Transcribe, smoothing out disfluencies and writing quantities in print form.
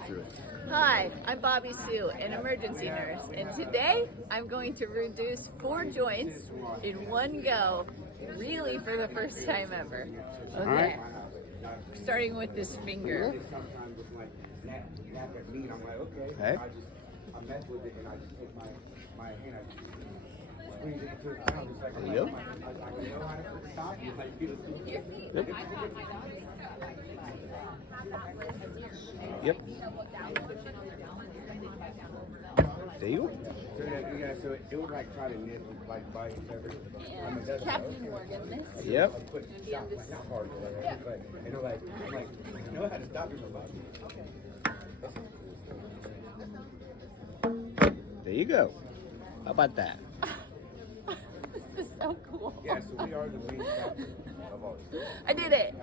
work through it. Hi, I'm Bobby Sue, an emergency nurse, and today I'm going to reduce 4 joints in one go, really for the first time ever. Okay, starting with this finger. Okay. There you go. Yep. There you go. So it would like try to nip like bite every. Captain Morgan, this. Yep. Not hard, but you know, like I'm like, you know how to stop your body. There you go. How about that? This is so cool. Yeah, so we are the main captain of all this. I did it.